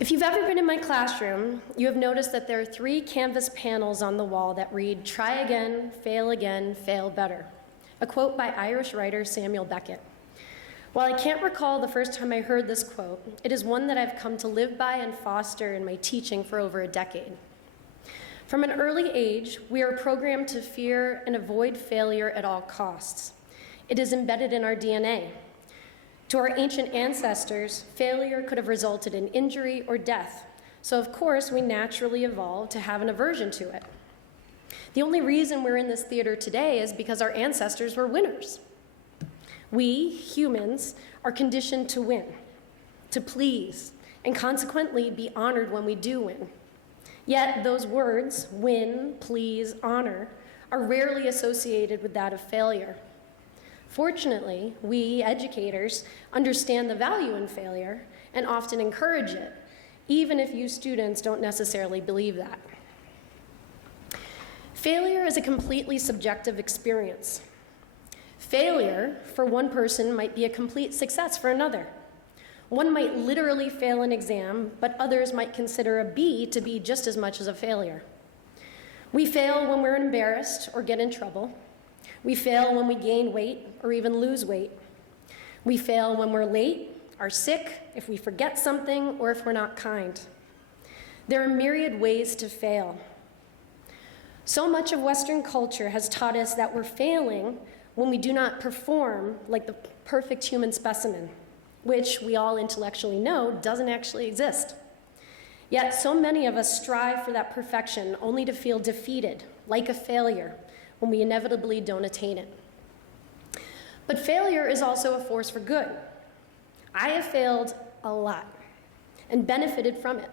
If you've ever been in my classroom, you have noticed that there are 3 canvas panels on the wall that read, "Try again, fail better," a quote by Irish writer Samuel Beckett. While I can't recall the first time I heard this quote, it is one that I've come to live by and foster in my teaching for over a decade. From an early age, we are programmed to fear and avoid failure at all costs. It is embedded in our DNA. To our ancient ancestors, failure could have resulted in injury or death, so of course we naturally evolved to have an aversion to it. The only reason we're in this theater today is because our ancestors were winners. We, humans, are conditioned to win, to please, and consequently be honored when we do win. Yet those words, win, please, honor, are rarely associated with that of failure. Fortunately, we, educators, understand the value in failure and often encourage it, even if you students don't necessarily believe that. Failure is a completely subjective experience. Failure for one person might be a complete success for another. One might literally fail an exam, but others might consider a B to be just as much as a failure. We fail when we're embarrassed or get in trouble. We fail when we gain weight or even lose weight. We fail when we're late, are sick, if we forget something, or if we're not kind. There are myriad ways to fail. So much of Western culture has taught us that we're failing when we do not perform like the perfect human specimen, which we all intellectually know doesn't actually exist. Yet so many of us strive for that perfection only to feel defeated, like a failure, when we inevitably don't attain it. But failure is also a force for good. I have failed a lot and benefited from it.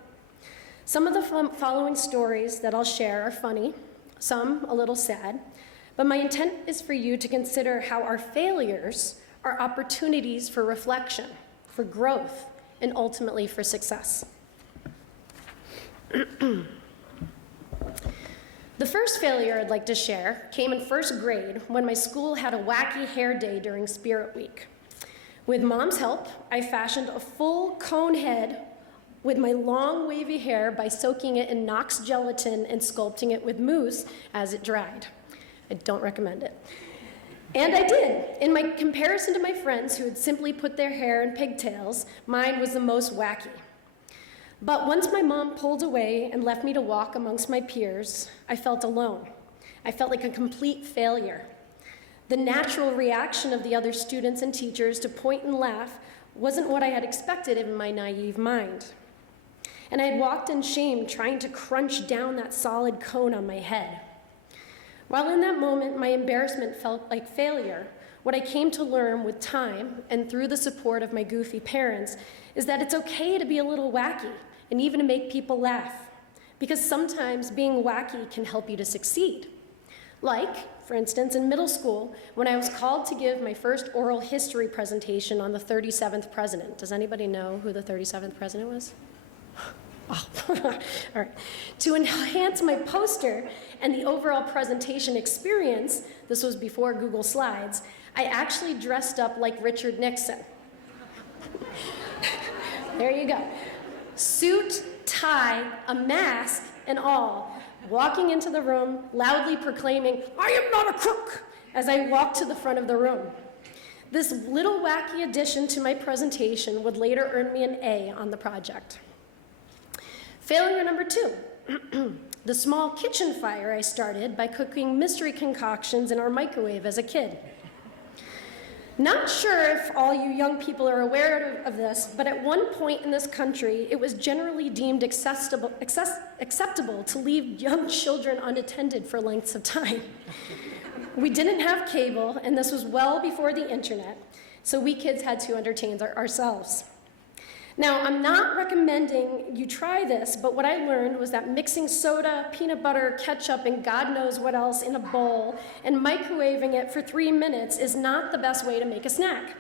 Some of the following stories that I'll share are funny, some a little sad, but my intent is for you to consider how our failures are opportunities for reflection, for growth, and ultimately for success. The first failure I'd like to share came in first grade when my school had a wacky hair day during Spirit Week. With Mom's help, I fashioned a full cone head with my long wavy hair by soaking it in Knox gelatin and sculpting it with mousse as it dried. I don't recommend it. And I did. In my comparison to my friends who had simply put their hair in pigtails, mine was the most wacky. But once my mom pulled away and left me to walk amongst my peers, I felt alone. I felt like a complete failure. The natural reaction of the other students and teachers to point and laugh wasn't what I had expected in my naive mind. And I had walked in shame trying to crunch down that solid cone on my head. While in that moment my embarrassment felt like failure, what I came to learn with time and through the support of my goofy parents is that it's okay to be a little wacky and even to make people laugh, because sometimes being wacky can help you to succeed. Like, for instance, in middle school, when I was called to give my first oral history presentation on the 37th president. Does anybody know who the 37th president was? Oh, all right. To enhance my poster and the overall presentation experience, this was before Google Slides, I actually dressed up like Richard Nixon. There you go. Suit, tie, a mask, and all, walking into the room, loudly proclaiming, "I am not a crook," as I walked to the front of the room. This little wacky addition to my presentation would later earn me an A on the project. Failure number 2, the small kitchen fire I started by cooking mystery concoctions in our microwave as a kid. Not sure if all you young people are aware of this, but at one point in this country, it was generally deemed acceptable to leave young children unattended for lengths of time. We didn't have cable, and this was well before the internet, so we kids had to entertain ourselves. Now, I'm not recommending you try this, but what I learned was that mixing soda, peanut butter, ketchup, and God knows what else in a bowl and microwaving it for 3 minutes is not the best way to make a snack.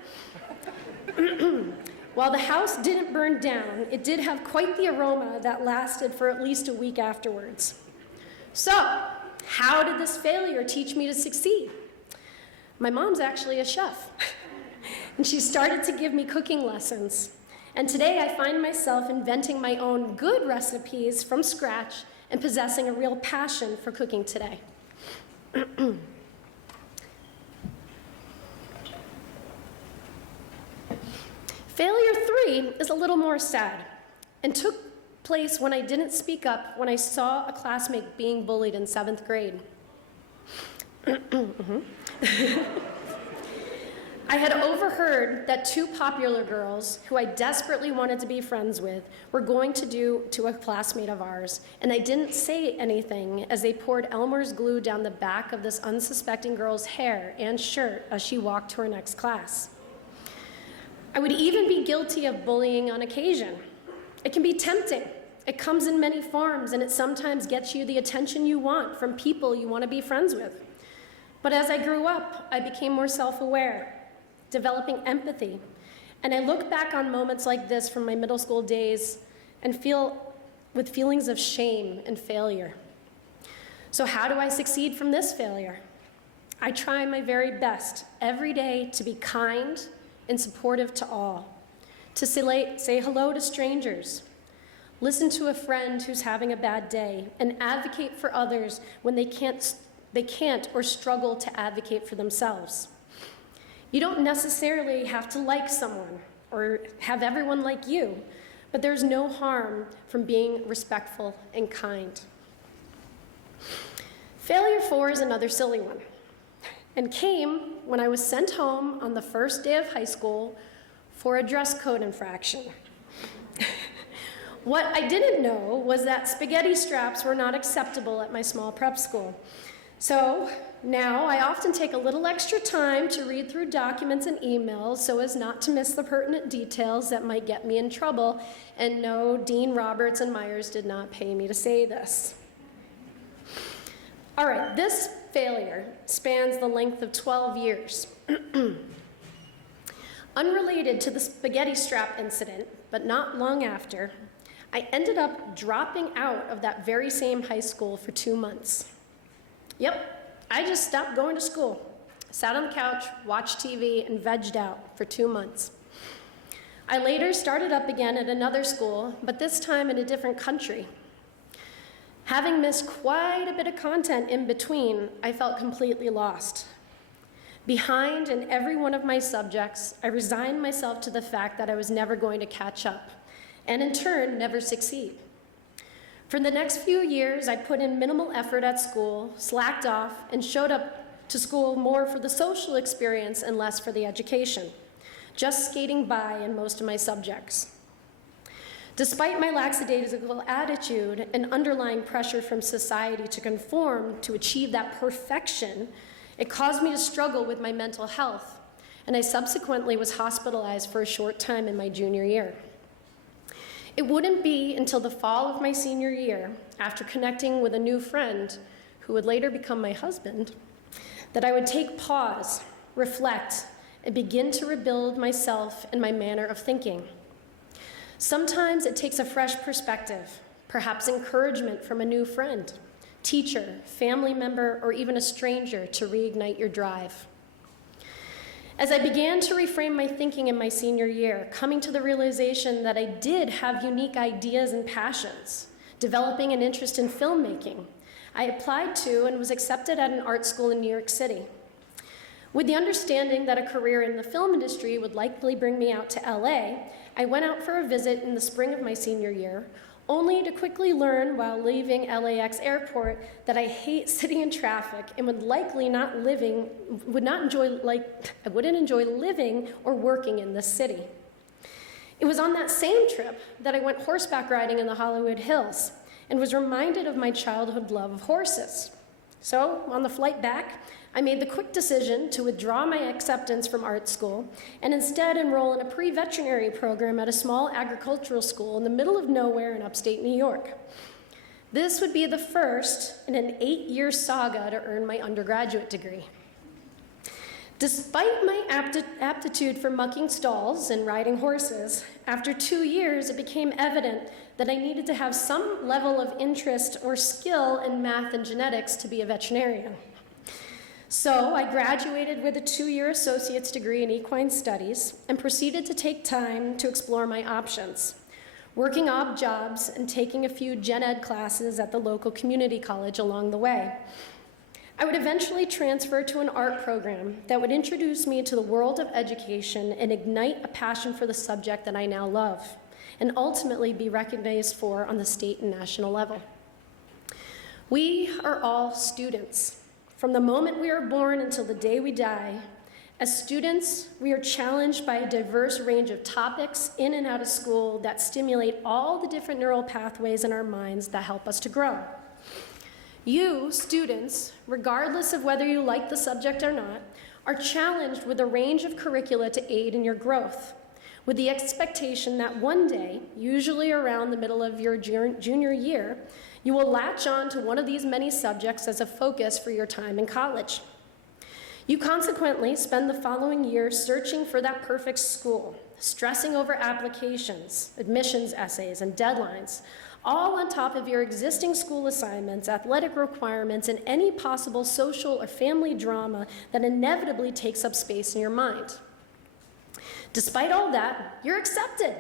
While the house didn't burn down, it did have quite the aroma that lasted for at least a week afterwards. So, how did this failure teach me to succeed? My mom's actually a chef, and she started to give me cooking lessons. And today I find myself inventing my own good recipes from scratch and possessing a real passion for cooking today. Failure 3 is a little more sad and took place when I didn't speak up when I saw a classmate being bullied in 7th grade. I had overheard that 2 popular girls who I desperately wanted to be friends with were going to do to a classmate of ours, and I didn't say anything as they poured Elmer's glue down the back of this unsuspecting girl's hair and shirt as she walked to her next class. I would even be guilty of bullying on occasion. It can be tempting. It comes in many forms, and it sometimes gets you the attention you want from people you want to be friends with. But as I grew up, I became more self-aware, developing empathy, and I look back on moments like this from my middle school days and feel with feelings of shame and failure. So how do I succeed from this failure? I try my very best every day to be kind and supportive to all, to say hello to strangers, listen to a friend who's having a bad day, and advocate for others when they can't or struggle to advocate for themselves. You don't necessarily have to like someone or have everyone like you, but there's no harm from being respectful and kind. Failure 4 is another silly one, and came when I was sent home on the first day of high school for a dress code infraction. What I didn't know was that spaghetti straps were not acceptable at my small prep school. So now I often take a little extra time to read through documents and emails so as not to miss the pertinent details that might get me in trouble. And no, Dean Roberts and Myers did not pay me to say this. All right, this failure spans the length of 12 years. Unrelated to the spaghetti strap incident, but not long after, I ended up dropping out of that very same high school for 2 months. Yep, I just stopped going to school, sat on the couch, watched TV, and vegged out for 2 months. I later started up again at another school, but this time in a different country. Having missed quite a bit of content in between, I felt completely lost. Behind in every one of my subjects, I resigned myself to the fact that I was never going to catch up, and in turn, never succeed. For the next few years, I put in minimal effort at school, slacked off, and showed up to school more for the social experience and less for the education, just skating by in most of my subjects. Despite my lackadaisical attitude and underlying pressure from society to conform to achieve that perfection, it caused me to struggle with my mental health, and I subsequently was hospitalized for a short time in my junior year. It wouldn't be until the fall of my senior year, after connecting with a new friend, who would later become my husband, that I would take pause, reflect, and begin to rebuild myself and my manner of thinking. Sometimes it takes a fresh perspective, perhaps encouragement from a new friend, teacher, family member, or even a stranger to reignite your drive. As I began to reframe my thinking in my senior year, coming to the realization that I did have unique ideas and passions, developing an interest in filmmaking, I applied to and was accepted at an art school in New York City. With the understanding that a career in the film industry would likely bring me out to LA, I went out for a visit in the spring of my senior year, only to quickly learn while leaving LAX airport that I hate sitting in traffic and I wouldn't enjoy living or working in this city. It was on that same trip that I went horseback riding in the Hollywood Hills and was reminded of my childhood love of horses. So, on the flight back, I made the quick decision to withdraw my acceptance from art school and instead enroll in a pre-veterinary program at a small agricultural school in the middle of nowhere in upstate New York. This would be the first in an 8-year saga to earn my undergraduate degree. Despite my aptitude for mucking stalls and riding horses, after 2 years it became evident that I needed to have some level of interest or skill in math and genetics to be a veterinarian. So I graduated with a 2-year associate's degree in equine studies and proceeded to take time to explore my options, working odd jobs and taking a few gen ed classes at the local community college along the way. I would eventually transfer to an art program that would introduce me to the world of education and ignite a passion for the subject that I now love, and ultimately be recognized for on the state and national level. We are all students. From the moment we are born until the day we die, as students, we are challenged by a diverse range of topics in and out of school that stimulate all the different neural pathways in our minds that help us to grow. You, students, regardless of whether you like the subject or not, are challenged with a range of curricula to aid in your growth, with the expectation that one day, usually around the middle of your junior year, you will latch on to one of these many subjects as a focus for your time in college. You consequently spend the following year searching for that perfect school, stressing over applications, admissions essays, and deadlines, all on top of your existing school assignments, athletic requirements, and any possible social or family drama that inevitably takes up space in your mind. Despite all that, you're accepted.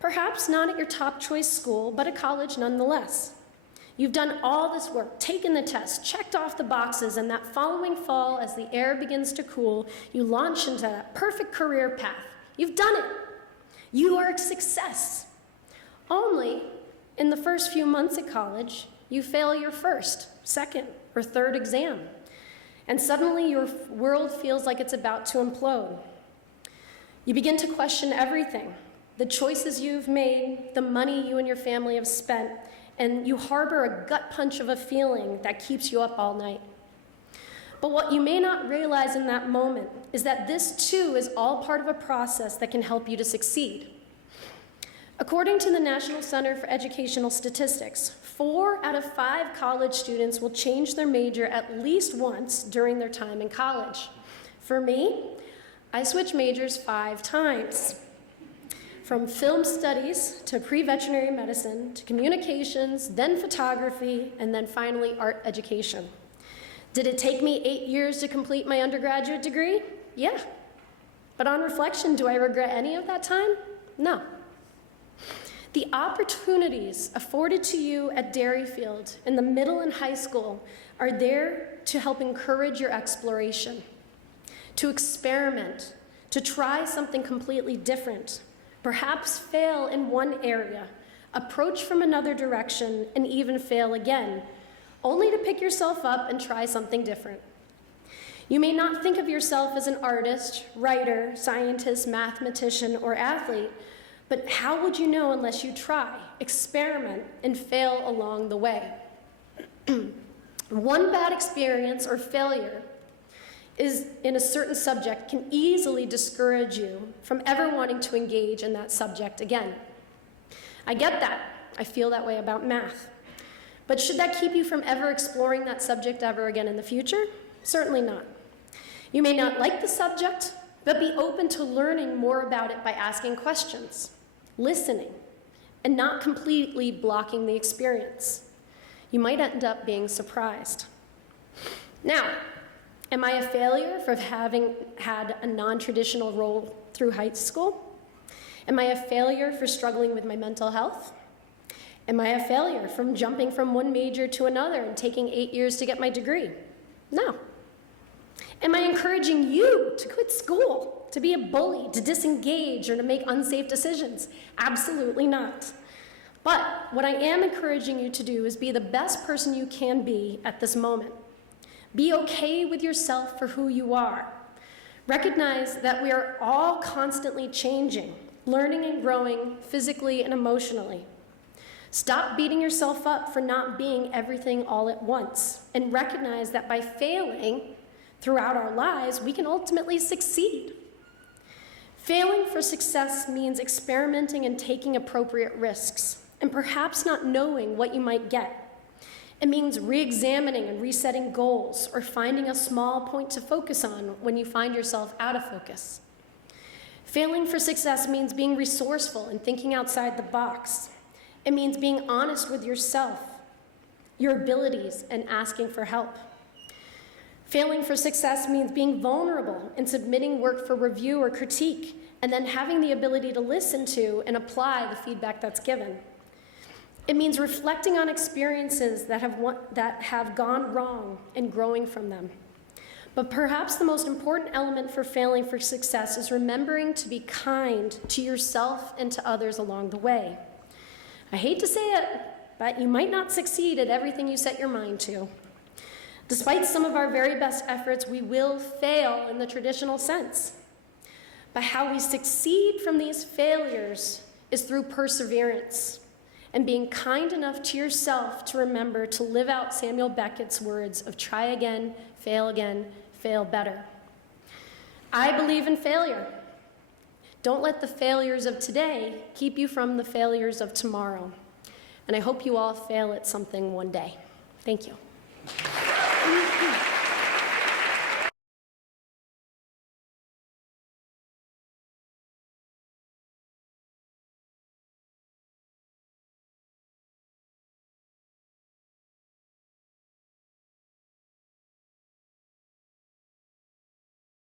Perhaps not at your top choice school, but at college nonetheless. You've done all this work, taken the test, checked off the boxes, and that following fall, as the air begins to cool, you launch into that perfect career path. You've done it. You are a success. Only, in the first few months at college, you fail your first, second, or third exam, and suddenly your world feels like it's about to implode. You begin to question everything, the choices you've made, the money you and your family have spent, and you harbor a gut punch of a feeling that keeps you up all night. But what you may not realize in that moment is that this too is all part of a process that can help you to succeed. According to the National Center for Educational Statistics, 4 out of 5 college students will change their major at least once during their time in college. For me, I switched majors 5 times. From film studies to pre-veterinary medicine to communications, then photography, and then finally art education. Did it take me 8 years to complete my undergraduate degree? Yeah. But on reflection, do I regret any of that time? No. The opportunities afforded to you at Derryfield in the middle and high school are there to help encourage your exploration, to experiment, to try something completely different, perhaps fail in one area, approach from another direction, and even fail again, only to pick yourself up and try something different. You may not think of yourself as an artist, writer, scientist, mathematician, or athlete, but how would you know unless you try, experiment, and fail along the way? One bad experience or failure is in a certain subject can easily discourage you from ever wanting to engage in that subject again. I get that. I feel that way about math. But should that keep you from ever exploring that subject ever again in the future? Certainly not. You may not like the subject, but be open to learning more about it by asking questions, listening, and not completely blocking the experience. You might end up being surprised. Now, am I a failure for having had a non-traditional role through high school? Am I a failure for struggling with my mental health? Am I a failure from jumping from one major to another and taking 8 years to get my degree? No. Am I encouraging you to quit school, to be a bully, to disengage, or to make unsafe decisions? Absolutely not. But what I am encouraging you to do is be the best person you can be at this moment. Be okay with yourself for who you are. Recognize that we are all constantly changing, learning and growing physically and emotionally. Stop beating yourself up for not being everything all at once, and recognize that by failing throughout our lives, we can ultimately succeed. Failing for success means experimenting and taking appropriate risks, and perhaps not knowing what you might get. It means re-examining and resetting goals, or finding a small point to focus on when you find yourself out of focus. Failing for success means being resourceful and thinking outside the box. It means being honest with yourself, your abilities, and asking for help. Failing for success means being vulnerable and submitting work for review or critique, and then having the ability to listen to and apply the feedback that's given. It means reflecting on experiences that have gone wrong and growing from them. But perhaps the most important element for failing for success is remembering to be kind to yourself and to others along the way. I hate to say it, but you might not succeed at everything you set your mind to. Despite some of our very best efforts, we will fail in the traditional sense. But how we succeed from these failures is through perseverance and being kind enough to yourself to remember to live out Samuel Beckett's words of try again, fail better. I believe in failure. Don't let the failures of today keep you from the failures of tomorrow. And I hope you all fail at something one day. Thank you.